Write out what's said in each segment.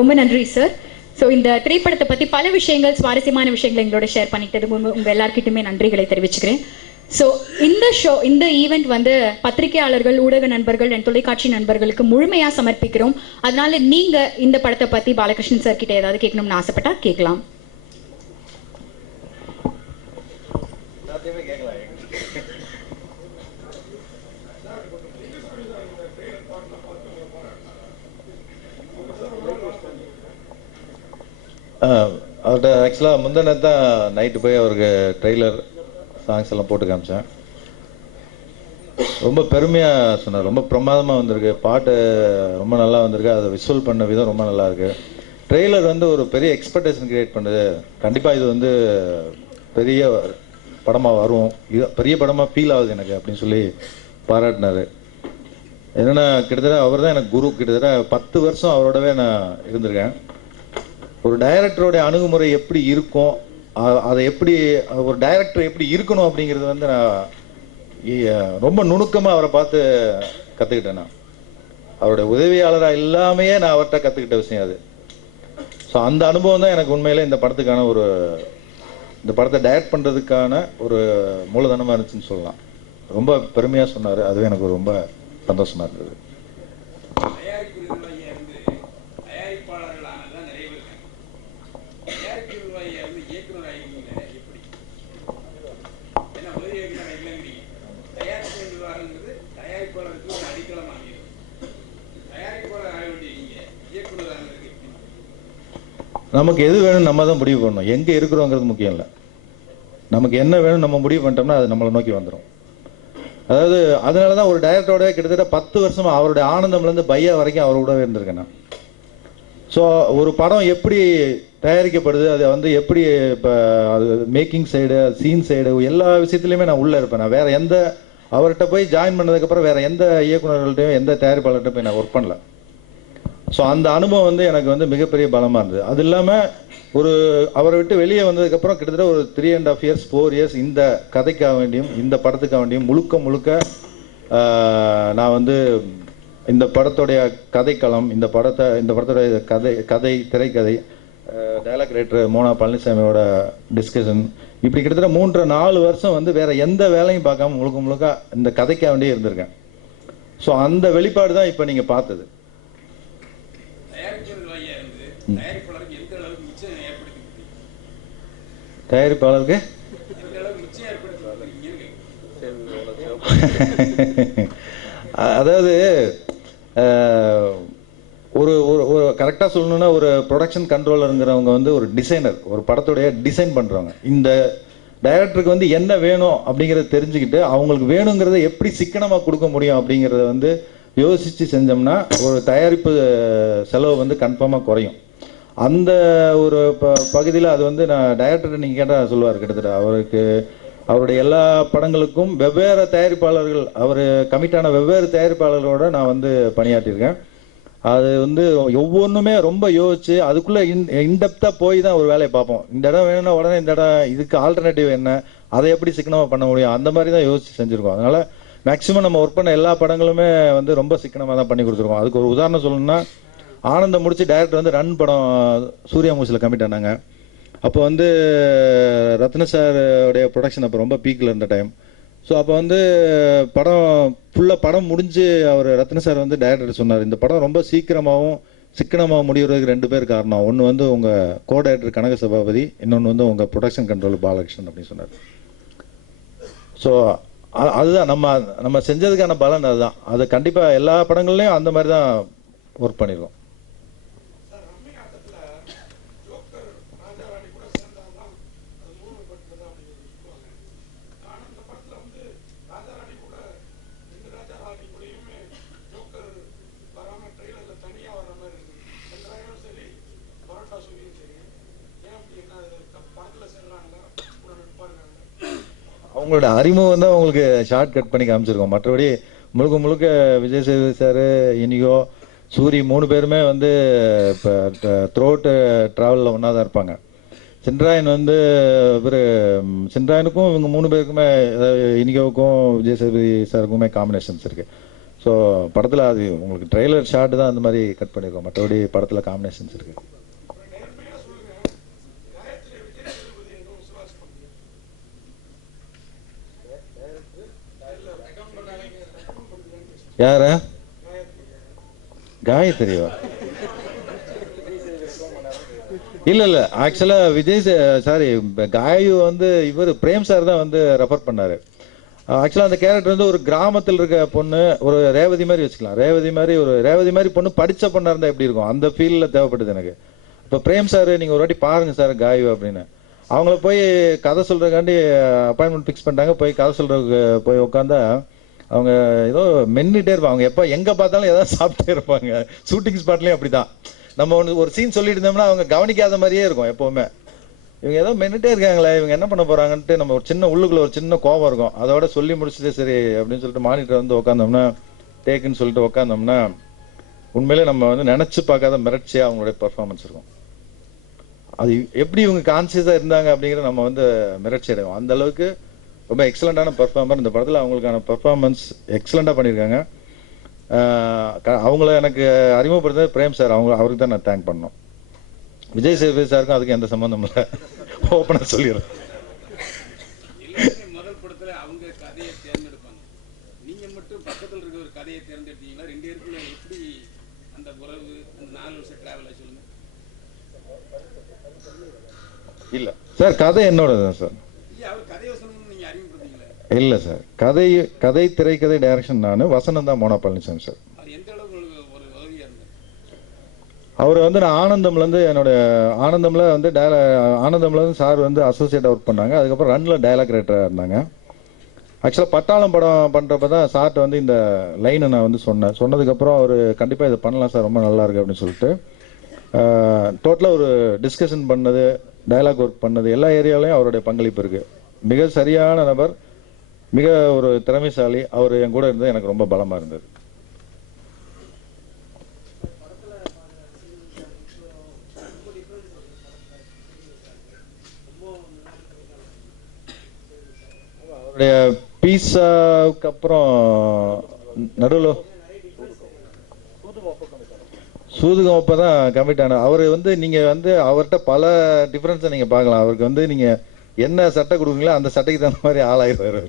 ரொம்ப நன்றி sir. So இந்த திரைப்படத்தை பற்றி பல விஷயங்கள், சுவாரஸ்யமான விஷயங்களை எங்களோட ஷேர் பண்ணிக்கிட்டது உங்கள் எல்லாருக்கிட்டுமே நன்றிகளை தெரிவிச்சுக்கிறேன். ஸோ இந்த ஈவெண்ட் வந்து பத்திரிகையாளர்கள், ஊடக நண்பர்கள் அண்ட் தொலைக்காட்சி நண்பர்களுக்கு முழுமையாக சமர்ப்பிக்கிறோம். அதனால நீங்கள் இந்த படத்தை பற்றி பாலகிருஷ்ணன் சார் கிட்ட ஏதாவது கேட்கணும்னு ஆசைப்பட்டா கேட்கலாம். அவர்கிட்ட ஆக்சுவலாக முந்தின தான் நைட்டு போய் அவருக்கு ட்ரெய்லர் சாங்ஸ் எல்லாம் போட்டு காமிச்சேன். ரொம்ப பெருமையாக சொன்னார். ரொம்ப பிரமாதமாக வந்திருக்கு, பாட்டு ரொம்ப நல்லா வந்திருக்கு, அதை விசுவல் பண்ண விதம் ரொம்ப நல்லா இருக்கு. ட்ரெய்லர் வந்து ஒரு பெரிய எக்ஸ்பெக்டேஷன் கிரியேட் பண்ணுது. கண்டிப்பாக இது வந்து பெரிய படமாக வரும், இது பெரிய படமாக ஃபீல் ஆகுது எனக்கு அப்படின்னு சொல்லி பாராட்டினார். என்னென்னா கிட்டத்தட்ட அவர் தான் எனக்கு குரு. கிட்டத்தட்ட 10 வருஷம் அவரோடவே நான் இருந்திருக்கேன். ஒரு டைரக்டருடைய அணுகுமுறை எப்படி இருக்கும், அதை எப்படி ஒரு டைரக்டர் எப்படி இருக்கணும் அப்படிங்கிறது வந்து நான் ரொம்ப நுணுக்கமாக அவரை பார்த்து கற்றுக்கிட்டேன். நான் அவருடைய உதவியாளராக இல்லாமையே நான் அவர்கிட்ட கற்றுக்கிட்ட விஷயம் அது. ஸோ அந்த அனுபவம் தான் எனக்கு உண்மையிலே இந்த படத்துக்கான இந்த படத்தை டைரக்ட் பண்ணுறதுக்கான ஒரு மூலதனமாக இருந்துச்சுன்னு சொல்லலாம். ரொம்ப பெருமையாக சொன்னார். அதுவே எனக்கு ரொம்ப சந்தோஷமாக இருந்தது. நமக்கு எது வேணும் நம்ம தான் முடிவு பண்ணணும். எங்கே இருக்கிறோங்கிறது முக்கியம் இல்லை. நமக்கு என்ன வேணும் நம்ம முடிவு பண்ணிட்டோம்னா அது நம்மளை நோக்கி வந்துடும். அதாவது அதனால தான் ஒரு டைரக்டரோட கிட்டத்தட்ட 10 வருஷமா அவருடைய ஆனந்தம்லேருந்து பையா வரைக்கும் அவரோடவே இருந்திருக்கேன் நான். ஸோ ஒரு படம் எப்படி தயாரிக்கப்படுது, அது வந்து எப்படி இப்போ அது மேக்கிங் சைடு, சீன் சைடு, எல்லா விஷயத்துலையுமே நான் உள்ளே இருப்பேன். நான் வேறு எந்த அவர்கிட்ட போய் ஜாயின் பண்ணதுக்கப்புறம் வேறு எந்த இயக்குநர்கள்ட்டையும் எந்த தயாரிப்பாளர்கிட்ட போய் நான் ஒர்க் பண்ணல. ஸோ அந்த அனுபவம் வந்து எனக்கு வந்து மிகப்பெரிய பலமாக இருந்தது. அது இல்லாமல் அவரை விட்டு வெளியே வந்ததுக்கப்புறம் கிட்டத்தட்ட ஒரு 3.5 years 4 years இந்த கதைக்காக வேண்டியும் இந்த படத்துக்காக வேண்டியும் முழுக்க நான் வந்து இந்த படத்துடைய கதைக்களம், இந்த படத்துடைய கதை திரைக்கதை, டைலாக் ரைட்டர் மோனா பழனிசாமியோட டிஸ்கஷன், இப்படி கிட்டத்தட்ட 3-4 வருஷம் வந்து வேற எந்த வேலையும் பார்க்காம முழுக்க இந்த கதைக்காக வேண்டியே இருந்திருக்கேன். ஸோ அந்த வெளிப்பாடு தான் இப்போ நீங்கள் பார்த்தது. தயாரிப்பாளருக்கு அதாவது ஒரு கரெக்டாக சொல்லணும்னா ஒரு ப்ரொடக்ஷன் கண்ட்ரோலருங்கிறவங்க வந்து ஒரு டிசைனர், ஒரு படத்துடைய டிசைன் பண்ணுறவங்க. இந்த டைரக்டருக்கு வந்து என்ன வேணும் அப்படிங்கிறத தெரிஞ்சுக்கிட்டு அவங்களுக்கு வேணுங்கிறத எப்படி சிக்கனமாக கொடுக்க முடியும் அப்படிங்கிறத வந்து யோசித்து செஞ்சோம்னா ஒரு தயாரிப்பு செலவு வந்து கன்ஃபார்மாக குறையும். அந்த ஒரு பகுதியில் அது வந்து நான் டைரக்டர் நீங்கள் கேட்டால் சொல்லுவார். கிட்டத்தட்ட அவருடைய எல்லா படங்களுக்கும் வெவ்வேறு தயாரிப்பாளர்கள், அவர் கமிட்டான வெவ்வேறு தயாரிப்பாளர்களோட நான் வந்து பணியாற்றியிருக்கேன். அது வந்து ஒவ்வொன்றுமே ரொம்ப யோசிச்சு அதுக்குள்ளே இன்டெப்த்தாக போய் தான் ஒரு வேலையை பார்ப்போம். இந்த இடம் வேணும்னா உடனே இந்த இடம் இதுக்கு ஆல்டர்னேட்டிவ் என்ன, அதை எப்படி சிக்கனமாக பண்ண முடியும், அந்த மாதிரி தான் யோசிச்சு செஞ்சுருக்கோம். அதனால் மேக்ஸிமம் நம்ம ஒர்க் பண்ண எல்லா படங்களுமே வந்து ரொம்ப சிக்கனமாக தான் பண்ணி கொடுத்துருக்கோம். அதுக்கு ஒரு உதாரணம் சொல்லணும்னா, ஆனந்தம் முடிச்சு டைரக்டர் வந்து ரன் படம் சூர்யா மூவிஸில் கமிட் ஆனாங்க. அப்போ வந்து ரத்ன சாருடைய ப்ரொடக்ஷன் அப்போ ரொம்ப பீக்கில் இருந்த டைம். ஸோ அப்போ வந்து படம் முடிஞ்சு அவர் ரத்ன சார் வந்து டைரக்டர் சொன்னார், இந்த படம் ரொம்ப சிக்கனமாக முடிவுறதுக்கு 2 பேர் காரணம். ஒன்று வந்து உங்கள் கோ டைரக்டர் கனக சபாபதி, இன்னொன்று வந்து உங்கள் ப்ரொடக்ஷன் கண்ட்ரோல் பாலகிருஷ்ணன் அப்படின்னு சொன்னார். ஸோ அதுதான் நம்ம செஞ்சதுக்கான பலன். அதுதான் அது கண்டிப்பாக எல்லா படங்கள்லையும் அந்த மாதிரி தான் ஒர்க் பண்ணிடுவோம். அவங்களோட அறிமுகம் தான் உங்களுக்கு ஷார்ட் கட் பண்ணி காமிச்சிருக்கோம். மற்றபடி முழுக்க விஜய் சேதுபதி சார், இனிகோ, சூரி 3 பேருமே வந்து இப்போ த்ரோட் ட்ராவலில் ஒன்றா தான் இருப்பாங்க. சின்ராயன் வந்து சின்ராயனுக்கும் இவங்க 3 பேருக்குமே, இனிகோவுக்கும் விஜய் சேதுபதி சாருக்குமே காம்பினேஷன்ஸ் இருக்குது. ஸோ படத்தில் அது உங்களுக்கு ட்ரெய்லர் ஷாட் தான் அந்த மாதிரி கட் பண்ணியிருக்கோம், மற்றபடி படத்தில் காம்பினேஷன்ஸ் இருக்கு. யார காயத்ரியா? இல்ல இல்ல, ஆக்சுவலா விஜய் சாரி காயு வந்து இவர் பிரேம் சார் தான் வந்து ரெஃபர் பண்ணாரு. ஆக்சுவலா அந்த கேரக்டர் வந்து ஒரு கிராமத்தில் இருக்க பொண்ணு, ஒரு ரேவதி மாதிரி வச்சுக்கலாம், ரேவதி மாதிரி பொண்ணு படிச்ச பொண்ணா இருந்தா எப்படி இருக்கும், அந்த ஃபீல்ல தேவைப்படுது எனக்கு. இப்போ பிரேம் சார் நீங்க ஒரு வாட்டி பாருங்க சார் காயு அப்படின்னு, அவங்கள போய் கதை சொல்றதுக்காண்டி அப்பாயின்மெண்ட் ஃபிக்ஸ் பண்ணிட்டாங்க. போய் கதை சொல்றதுக்கு போய் உட்காந்தா அவங்க ஏதோ மென்னிட்டே இருப்பாங்க. அவங்க எப்போ எங்க பார்த்தாலும் ஏதாவது சாப்பிட்டே இருப்பாங்க. ஷூட்டிங் ஸ்பாட்லயும் அப்படிதான். நம்ம ஒன்று ஒரு சீன் சொல்லிட்டு இருந்தோம்னா அவங்க கவனிக்காத மாதிரியே இருக்கும் எப்பவுமே. இவங்க ஏதோ மென்னிட்டே இருக்காங்களே, இவங்க என்ன பண்ண போறாங்கன்ட்டு நம்ம ஒரு சின்ன உள்ளுக்குள்ள ஒரு சின்ன கோபம் இருக்கும். அதோட சொல்லி முடிச்சுட்டு சரி அப்படின்னு சொல்லிட்டு மானிட்டர் வந்து உட்காந்தோம்னா, டேக்குன்னு சொல்லிட்டு உட்காந்தோம்னா, உண்மையிலே நம்ம வந்து நினைச்சு பார்க்காத மிரட்சியா அவங்களுடைய பெர்ஃபார்மன்ஸ் இருக்கும். அது எப்படி இவங்க கான்சியஸா இருந்தாங்க அப்படிங்கிற நம்ம வந்து மிரட்சி அடைவோம். அந்த அளவுக்கு ரொம்ப எக்ஸலண்டான பெர்ஃபார்மர். இந்த படத்தில் அவங்களுக்கான பெர்ஃபார்மன்ஸ் எக்ஸலண்டா பண்ணியிருக்காங்க. அவங்கள எனக்கு அறிமுகப்படுத்த பிரேம் சார், அவருக்கு தான் நான் தேங்க் பண்ணணும். விஜய் சேதுபதி சாருக்கும் அதுக்கு எந்த சம்பந்தம் இல்லை, ஓப்பனா சொல்லிடுறேன். முதல் படத்துல அவங்க கதையை தேர்ந்தெடுப்பாங்க, நீங்க மட்டும் பக்கத்தில் இருக்க ஒரு கதையை தேர்ந்தெடுத்தீங்களா? ரெண்டு பேருக்குள்ள எப்படி அந்த உறவு, அந்த 4 வருஷம் டிராவல் சொல்லுங்க. இல்ல சார், கதை என்னோடது தான் சார். அவர் கதையை சொல்லணும்னு நீங்க அறிமுகப்படுத்தீங்களா? இல்ல சார், கதை திரைக்கதை டைரக்ஷன் நான், வசனம் தான் மோனா பழனிசாமி சார். எந்த அளவுக்கு ஒரு உதவியா இருந்தார்? அவர் வந்து நான் ஆனந்தம்ல இருந்து ஆனந்தம்ல இருந்து சார் வந்து அசோசியேட் ஒர்க் பண்ணாங்க. அதுக்கப்புறம் ரன்ல டயலாக் ரைட்டரா இருந்தாங்க. ஆக்சுவலாக பட்டாளம் படம் பண்றப்ப தான் சார்ட்ட வந்து இந்த லைனை நான் வந்து சொன்னதுக்கப்புறம் அவர் கண்டிப்பா இதை பண்ணலாம் சார், ரொம்ப நல்லா இருக்கு அப்படின்னு சொல்லிட்டு டோட்டலாக ஒரு டிஸ்கஷன் பண்ணது, டயலாக் ஒர்க் பண்ணது, எல்லா ஏரியாலையும் அவருடைய பங்களிப்பு இருக்கு. மிக சரியான நபர், மிக ஒரு திறமைசாலி. அவர் என் கூட இருந்தது எனக்கு ரொம்ப பலமா இருந்தது. அவருடைய பீஸாவுக்கு அப்புறம் நடுவில் சூதுகம் அப்பதான் கமிட் ஆன அவர் வந்து, நீங்க வந்து அவர்கிட்ட பல டிஃபரன்ஸை நீங்க பார்க்கலாம். அவருக்கு வந்து நீங்க என்ன சட்டை கொடுக்குங்களோ அந்த சட்டைக்கு தகுந்த மாதிரி ஆளாயிருவார்.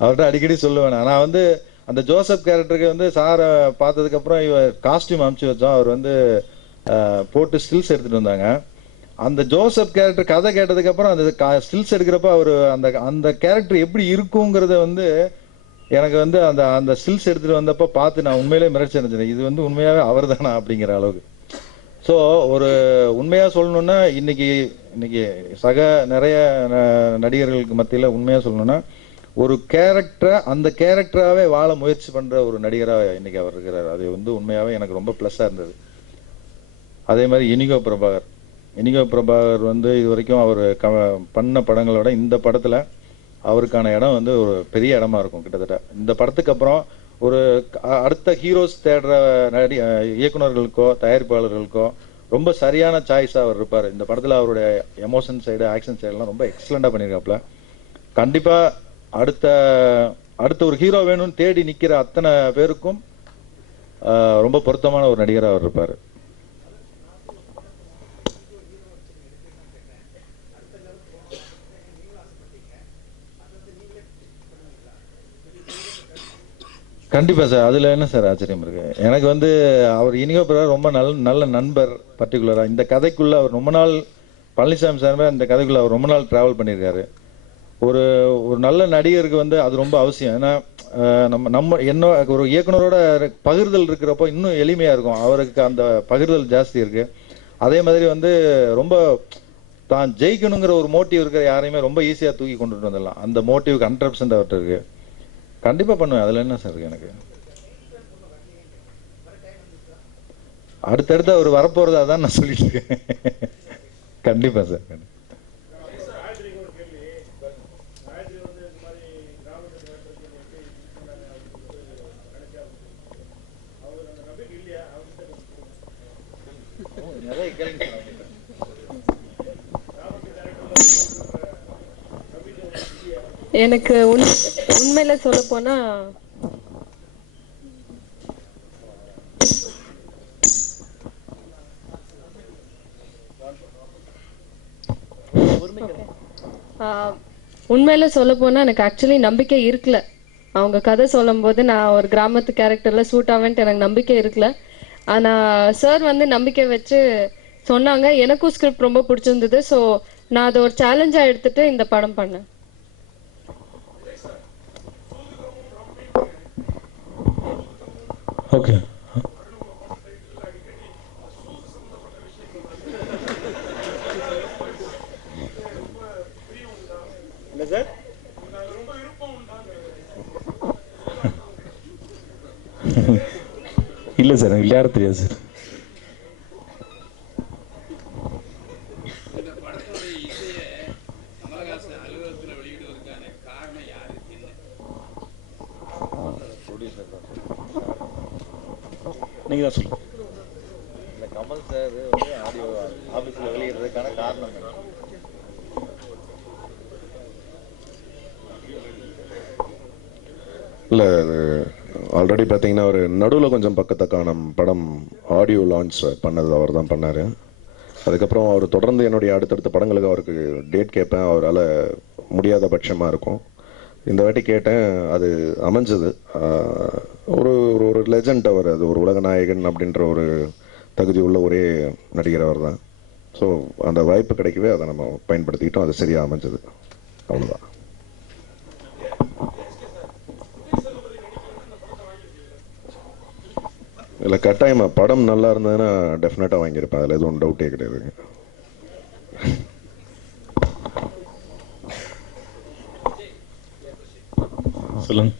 அவர்கிட்ட அடிக்கடி சொல்லுவேன். நான் வந்து அந்த ஜோசப் கேரக்டருக்கு வந்து சாரை பார்த்ததுக்கு அப்புறம் இவர் காஸ்டியூம் அனுப்பிச்சு வச்சோம். அவர் வந்து போட்டு ஸ்டில்ஸ் எடுத்துட்டு வந்தாங்க. அந்த ஜோசப் கேரக்டர் கதை கேட்டதுக்கு அப்புறம் அந்த ஸ்டில்ஸ் எடுக்கிறப்ப அவர் அந்த கேரக்டர் எப்படி இருக்குங்கிறத வந்து எனக்கு வந்து அந்த ஸ்டில்ஸ் எடுத்துட்டு வந்தப்ப பார்த்து நான் உண்மையிலே மிரட்சி அடைஞ்சேன். இது வந்து உண்மையாவே அவர் தானா அப்படிங்கிற அளவுக்கு. ஸோ ஒரு உண்மையா சொல்லணும்னா, இன்னைக்கு சக நிறைய நடிகர்களுக்கு மத்தியில உண்மையா சொல்லணும்னா, ஒரு கேரக்டரை அந்த கேரக்டராகவே வாழ முயற்சி பண்ற ஒரு நடிகராக இன்னைக்கு அவர் இருக்கிறார். அது வந்து உண்மையாவே எனக்கு ரொம்ப பிளஸ்ஸா இருந்தது. அதே மாதிரி இனிகோ பிரபாகர் வந்து இது வரைக்கும் அவர் பண்ண படங்களோட இந்த படத்துல அவருக்கான இடம் வந்து ஒரு பெரிய இடமா இருக்கும். கிட்டத்தட்ட இந்த படத்துக்கு அப்புறம் ஒரு அடுத்த ஹீரோஸ் தேடுற இயக்குநர்களுக்கோ தயாரிப்பாளர்களுக்கோ ரொம்ப சரியான சாய்ஸா அவர் இருப்பார். இந்த படத்துல அவருடைய எமோஷன் சைடு, ஆக்ஷன் சைடுலாம் ரொம்ப எக்ஸலண்டா பண்ணியிருக்காப்ல. கண்டிப்பா அடுத்த ஒரு ஹீரோ வேணும்னு தேடி நிக்கிற அத்தனை பேருக்கும் ரொம்ப பொருத்தமான ஒரு நடிகராக அவர் இருப்பார். கண்டிப்பா சார், அதுல என்ன சார் ஆச்சரியம் இருக்கு. எனக்கு வந்து அவர் இனிகோ பிரபாகர் ரொம்ப நல்ல நண்பர். பர்டிகுலரா இந்த கதைக்குள்ள அவர் ரொம்ப நாள், பழனிசாமி சார் இந்த கதைக்குள்ள அவர் ரொம்ப நாள் டிராவல் பண்ணியிருக்காரு. ஒரு நல்ல நடிகருக்கு வந்து அது ரொம்ப அவசியம். ஏன்னா நம்ம என்ன ஒரு இயக்குனரோட பகிர்தல் இருக்கிறப்போ இன்னும் எளிமையா இருக்கும். அவருக்கு அந்த பகிர்தல் ஜாஸ்தி இருக்கு. அதே மாதிரி வந்து ரொம்ப தான் ஜெயிக்கணுங்கிற ஒரு மோட்டிவ் இருக்கிற யாரையுமே ரொம்ப ஈஸியா தூக்கி கொண்டுட்டு வந்துடலாம். அந்த மோட்டிவ் 100% அவர்கிட்ட இருக்கு. கண்டிப்பா பண்ணுவேன். அதுல என்ன சார் இருக்கு. எனக்கு அடுத்தடுத்து அவர் வரப்போறது அதான் நான் சொல்லிட்டு இருக்கேன். கண்டிப்பா சார். எனக்கு உண்மையில சொல்ல போனா உண்மையில சொல்ல போனால் எனக்கு ஆக்சுவலி நம்பிக்கை இருக்கல. அவங்க கதை சொல்லும் போது நான் ஒரு கிராமத்து கேரக்டரில் சூட் ஆவேன்ட்டு எனக்கு நம்பிக்கை இருக்கல. ஆனால் சார் வந்து நம்பிக்கை வச்சு சொன்னாங்க. எனக்கும் ஸ்கிரிப்ட் ரொம்ப பிடிச்சிருந்தது. ஸோ நான் அதை ஒரு சேலஞ்சாக எடுத்துட்டு இந்த படம் பண்ணேன். ஓகே. இல்லை சார், எனக்கு விளையாட தெரியாது சார். இந்த படத்தினுடைய இசையை கமலஹாசன் அலுவலகத்தில் வெளியிடுவதற்கான காரணம் யாரு, என்ன? நீங்கள் தான் சொல்லுங்கள். இந்த கமல் சார் வந்து ஆடியோ ஆஃபீஸில் வெளியிடுறதுக்கான காரணம் என்ன? இல்லை, ஆல்ரெடி பார்த்தீங்கன்னா ஒரு நடுவில் கொஞ்சம் பக்கத்தக்கான படம் ஆடியோ லான்ச் பண்ணது அவர் தான் பண்ணார். அதுக்கப்புறம் அவர் தொடர்ந்து என்னுடைய அடுத்தடுத்த படங்களுக்கு அவருக்கு டேட் கேட்பேன், அவரால் முடியாத பட்சமாக இருக்கும். இந்த வாட்டி கேட்டேன், அது அமைஞ்சது. ஒரு ஒரு லெஜண்ட் அவர், அது ஒரு உலக நாயகன் அப்படின்ற ஒரு தகுதி உள்ள ஒரே நடிகர் அவர் தான். ஸோ அந்த வாய்ப்பு கிடைக்கவே அதை நம்ம பயன்படுத்திக்கிட்டோம். அது சரியாக அமைஞ்சது, அவ்வளோதான். இல்லை, கட்டாயமாக படம் நல்லா இருந்ததுன்னா டெஃபினட்டாக வாங்கியிருப்பேன், அதில் எதுவும் டவுட்டே கிடையாதுங்க. சொல்லுங்க.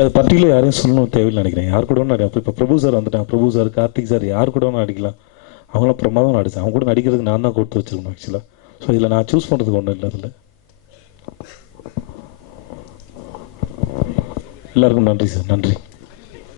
அது பர்டிகுலர் யாரையும் சொல்லணும் தேவையில்லை நினைக்கிறேன். யார் கூட நடிக்கலாம். இப்போ பிரபு சார் வந்துட்டாங்க, பிரபு சார், கார்த்திக் சார், யார் கூட நடிக்கலாம். அவங்களாம் பிரமாதம் நடிச்சேன். அவங்க கூட நடிக்கிறதுக்கு நான் தான் கொடுத்து வச்சிருக்கணும் ஆக்சுவலாக. ஸோ இதில் நான் சூஸ் பண்ணுறதுக்கு ஒன்றும் இல்லை. அதில் எல்லாருக்கும் நன்றி சார். நன்றி.